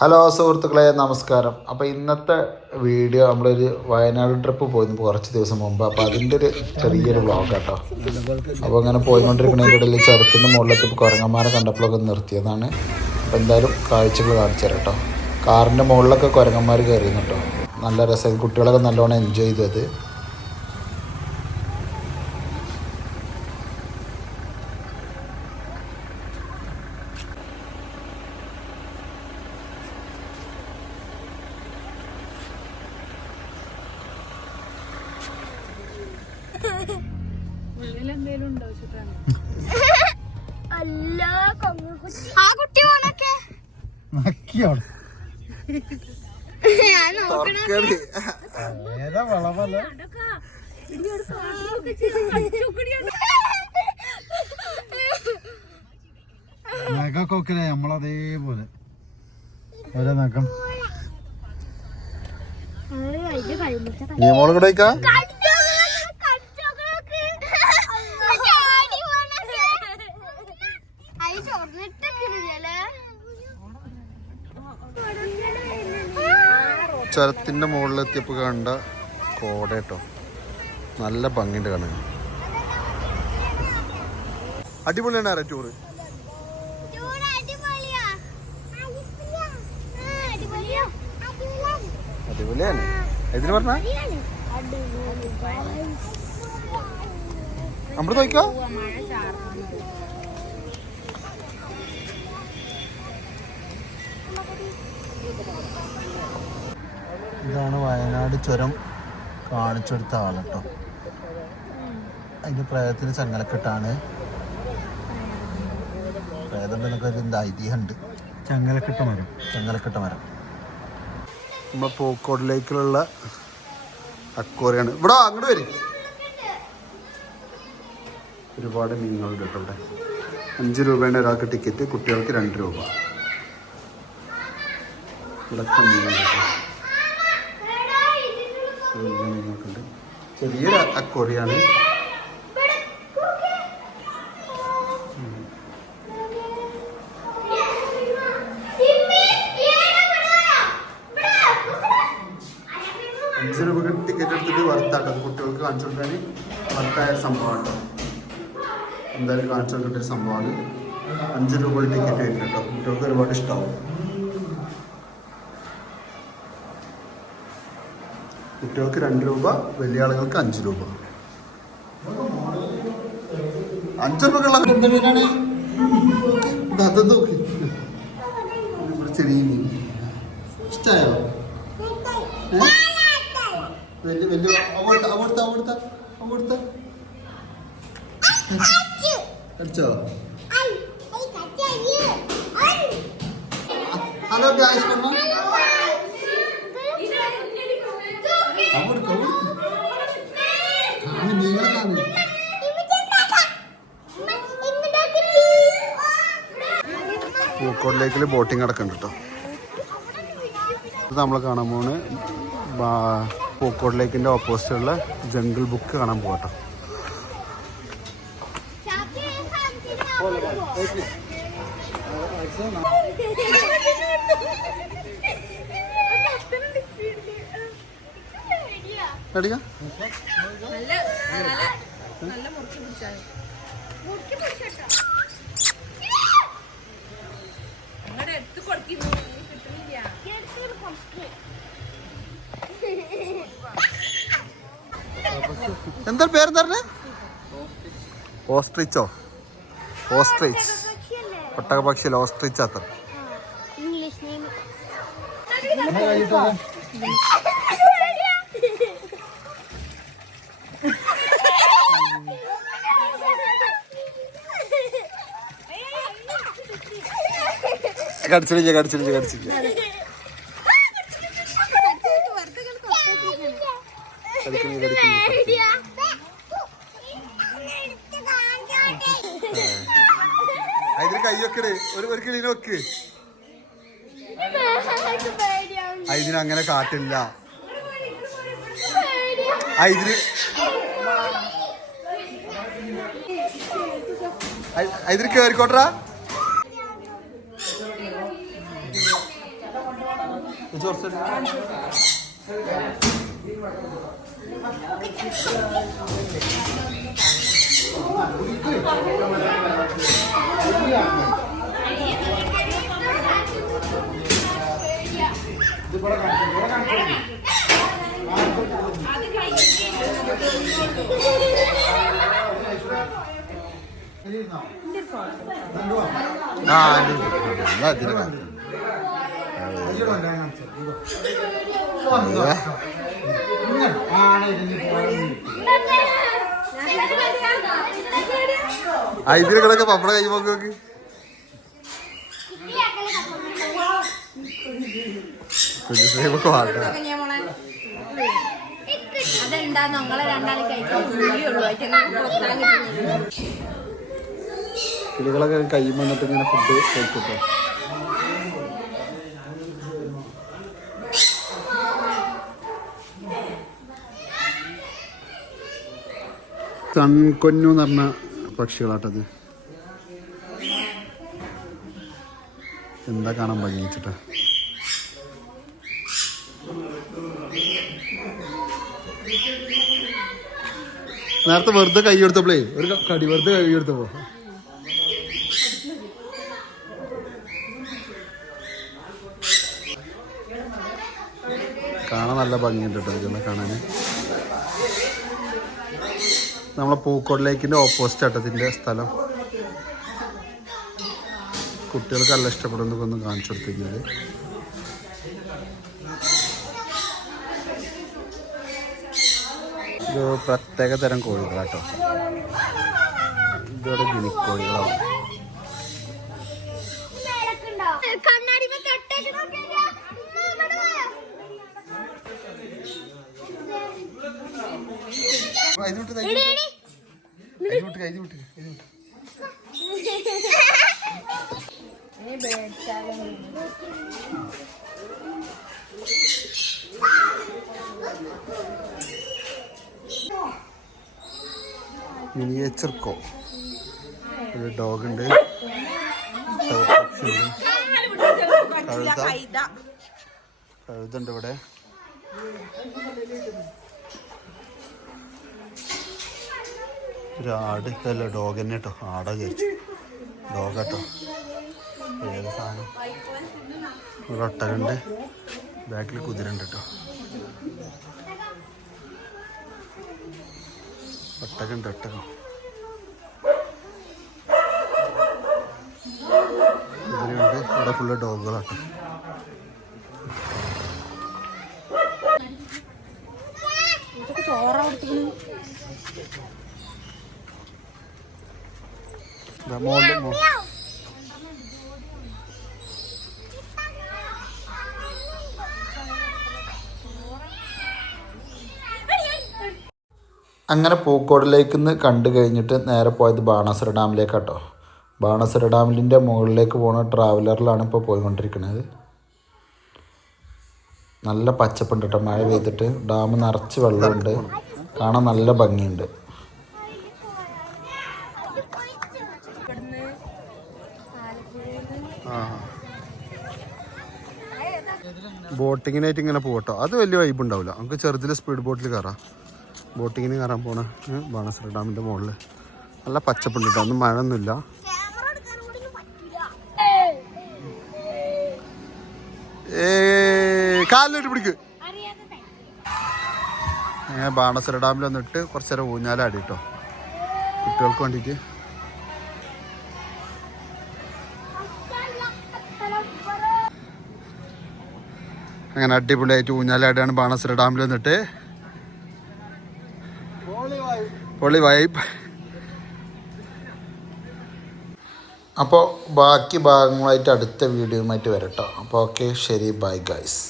Hello സുഹൃത്തുക്കളെ നമസ്കാരം. അപ്പോൾ ഇന്നത്തെ വീഡിയോ നമ്മളൊരു വയനാട് ട്രിപ്പ് പോയിരുന്നു കുറച്ച് ദിവസം മുമ്പ്. അപ്പോൾ അതിന്റെ ഒരു ചെറിയൊരു വ്ളോഗ് കേട്ടോ അപ്പോൾ അങ്ങനെ പോയിക്കൊണ്ടിരിക്കുന്നതിന്റെ ഇടയിൽ ചുരത്തിന്റെ മുകളിലെത്തി കുരങ്ങന്മാരെ കണ്ടപ്പോഴൊക്കെ നിർത്തിയതാണ്. അപ്പോൾ എന്തായാലും കാഴ്ചകൾ കാണിച്ചു കേട്ടോ. കാറിന്റെ മുകളിലൊക്കെ കുരങ്ങന്മാർ കയറിയിരുന്നു കേട്ടോ. നല്ല രസം കുട്ടികളൊക്കെ നല്ലോണം എൻജോയ് ചെയ്തു അല്ല ആ കുട്ടി പോണൊക്കെ. ഞാൻ നോക്കണ ഏതാ വളവല്ല നഖമൊക്കെ നമ്മളതേപോലെ. ഒരേ നഖം. നീ മോൾ കൂടെ ചുരത്തിന്റെ മുകളിലെത്തിയപ്പോൾ കണ്ട കോട കേട്ടോ. നല്ല ഭംഗിയുണ്ട് കാണാൻ. അടിപൊളിയാണ് ആരാ ടൂറ്? അടിപൊളിയാണ്. എതിന് പറഞ്ഞ? നമ്മൾ നോക്കാ ഇതാണ് വയനാട് ചുരം കാണിച്ചെടുത്ത ആളട്ടോ അതിന് പ്രേതത്തിന് ചങ്ങലക്കെട്ടാണ്. പ്രേതത്തിനൊക്കെ ഒരു എന്താ ഐതിഹ്യമുണ്ട് ചങ്ങലക്കെട്ട മരം. ചങ്ങലക്കെട്ട മരം. നമ്മളെ പൂക്കോടിലേക്കുള്ള അക്കോറിയാണ് ഇവിടെ അങ്ങോട്ട് വരും. ഒരുപാട് മീനുകളുണ്ട് കേട്ടോ ഇവിടെ. അഞ്ച് രൂപയാണ് ഒരാൾക്ക് ടിക്കറ്റ് കുട്ടികൾക്ക് രണ്ട് രൂപ. ഇവിടെ മീനുണ്ട്. വലിയ മീനൊക്കെ ചെറിയൊരു അക്കോറിയാണ്. അഞ്ച് രൂപ ടിക്കറ്റ് എടുത്തിട്ട് വർത്താട്ടോ കുട്ടികൾക്ക് കാണിച്ചു കൊടുക്കാൻ വർത്തായ സംഭവമാണ് എന്തായാലും കാണിച്ചു കൊടുക്കേണ്ട ഒരു സംഭവമാണ്. അഞ്ച് രൂപ ടിക്കറ്റ് വരും കേട്ടോ. കുട്ടികൾക്ക് ഒരുപാട് ഇഷ്ടമാവും കുട്ടികൾക്ക് രണ്ട് രൂപ വലിയ ആളുകൾക്ക് അഞ്ച് രൂപ. അഞ്ച് രൂപക്കുള്ള അത് നോക്ക്. ഇവിടെ ചെറിയ മീൻ. ഇഷ്ടമായോ ഏ? വലിയ വലിയ അവിടുത്തെ അവിടുത്തെ അവിടുത്തെ അവിടുത്തെ. അടിച്ചോ? ഹലോ ഗ്യാസ് പറഞ്ഞോ അവിടുത്തെ അവിടുത്തെ കാണു കാണു പൂക്കോട് ലേക്കിൽ ബോട്ടിംഗ് നടക്കുന്നുണ്ട് കേട്ടോ. ഇത് നമ്മൾ കാണാൻ പോണ് പൂക്കോട് ലേക്കിന്റെ ഓപ്പോസിറ്റുള്ള ജംഗിൾ ബുക്ക് കാണാൻ പോകട്ടോ അടിക്കാം നല്ല നല്ല നല്ല മുറുക്കി പിടിച്ചാൽ അങ്ങനെ എടുത്ത് കൊടുക്കുന്നു കിട്ടുന്നില്ല എന്താ പേരെന്താ പറഞ്ഞേ? ഓസ്ട്രിച്ചോ? ഓസ്ട്രിച്ച്. ഒട്ടകപക്ഷിയിൽ ഓസ്ട്രിച്ച് അത്ര. ഇംഗ്ലീഷ് കടിച്ചില്ല കടിച്ചില്ല കടിച്ചില്ല കടിക്കുന്നു കടിക്കുന്നു അതിന് കൈയൊക്കെ വെക്കണേ. ഒരു ഒരു കിളിനെ വെക്ക്. അതിന് അങ്ങനെ കാട്ടില്ല. ആ ഇതിന് ഇതിന് കേറിക്കോട്ടറാ. ആ ഇതിന് കാണിക്കാം. കിടക്കെ പപ്പട കൈ നോക്ക്. കുഞ്ഞുശ്രീമൊക്കെ വാട്ട അതെന്താ നിങ്ങളെ രണ്ടാളി കഴിക്കാൻ ഉള്ളിയുള്ളൂ. പുറത്താൻ കിട്ടുന്നില്ല കിളികളൊക്കെ കൈ വന്നിട്ട് ഇങ്ങനെ ഫുഡ് കഴിക്കട്ടെ തൺകൊന്നു എന്ന് പറഞ്ഞ പക്ഷികളാട്ടത്. എന്താ കാണാൻ ഭംഗിച്ചിട്ടാ നേരത്തെ വെറുതെ കൈ എടുത്തപ്പോഴേ ഒരു കടി വെറുതെ കൈ എടുത്തപ്പോ. കാണാൻ നല്ല ഭംഗിയുണ്ട് കേട്ടോ കാണാൻ. നമ്മളെ പൂക്കോട് ലേക്കിന്റെ ഓപ്പോസിറ്റ് ആട്ടത്തിന്റെ സ്ഥലം. കുട്ടികൾക്ക് നല്ല ഇഷ്ടപ്പെടുന്നൊക്കെ ഒന്ന് കാണിച്ചു കൊടുത്തിരുന്നത്. പ്രത്യേക തരം കോഴികളാട്ടോ. ഇതോടെ ഗിനിക്കോഴികളാവും മിനിയേച്ചർ കോ ഒരു ഡോഗ് ഉണ്ട് കഴുത. കഴുതുണ്ട് ഇവിടെ. ഒരു ആട് അല്ല ഡോഗ് തന്നെ കേട്ടോ ആടാ കഴിച്ചു ഡോഗ് ഏത് സാധനം? ഒരു ഒട്ടകുണ്ട്. ബാക്കിൽ കുതിരണ്ട് കേട്ടോ ഒട്ടകുണ്ട് ഒട്ടകം. കുതിരയുണ്ട്. ഇവിടെ ഫുള്ള് ഡോഗുകളാട്ടോ ദാ മോളിൽ മോ- അങ്ങനെ പൂക്കോടിലേക്ക് നിന്ന് കണ്ടു കഴിഞ്ഞിട്ട് നേരെ പോയത് ബാണാസുര ഡാമിലേക്കാട്ടോ. ബാണാസുര ഡാമിന്റെ മുകളിലേക്ക് പോണ ട്രാവലറിലാണ് ഇപ്പോൾ പോയിക്കൊണ്ടിരിക്കുന്നത്. നല്ല പച്ചപ്പുണ്ട് കേട്ടോ മഴ പെയ്തിട്ട് ഡാം നിറച്ച് വെള്ളമുണ്ട്. കാണാൻ നല്ല ഭംഗിയുണ്ട്. ബോട്ടിങ്ങിനായിട്ട് ഇങ്ങനെ പോകട്ടോ അത് വലിയ വൈബ് ഉണ്ടാവില്ല നമുക്ക് ചെറുതിൽ സ്പീഡ് ബോട്ടിൽ കയറാം ബോട്ടിങ്ങിന് കയറാൻ പോണ ബാണാസുര ഡാമിന്റെ മുകളിൽ നല്ല പച്ചപ്പുണ്ട് കേട്ടോ ഒന്നും പറ്റില്ല ഏ കാലിലിട്ട് പിടിക്ക്. ബാണാസുര ഡാമിൽ വന്നിട്ട് കുറച്ചേരം ഊഞ്ഞാലാടിട്ടോ ഊഞ്ഞാലാടി കേട്ടോ കുട്ടികൾക്ക് വേണ്ടിയിട്ട്. അങ്ങനെ അടിപൊളിയായിട്ട് ഊഞ്ഞാലായിട്ടാണ് ബാണാസുര ഡാമിൽ വന്നിട്ട്. പൊളി വൈബ്. അപ്പോൾ ബാക്കി ഭാഗങ്ങളായിട്ട് അടുത്ത വീഡിയോയുമായിട്ട് വരട്ടോ. അപ്പോൾ ഓക്കെ ശരി ബൈ ഗൈസ്.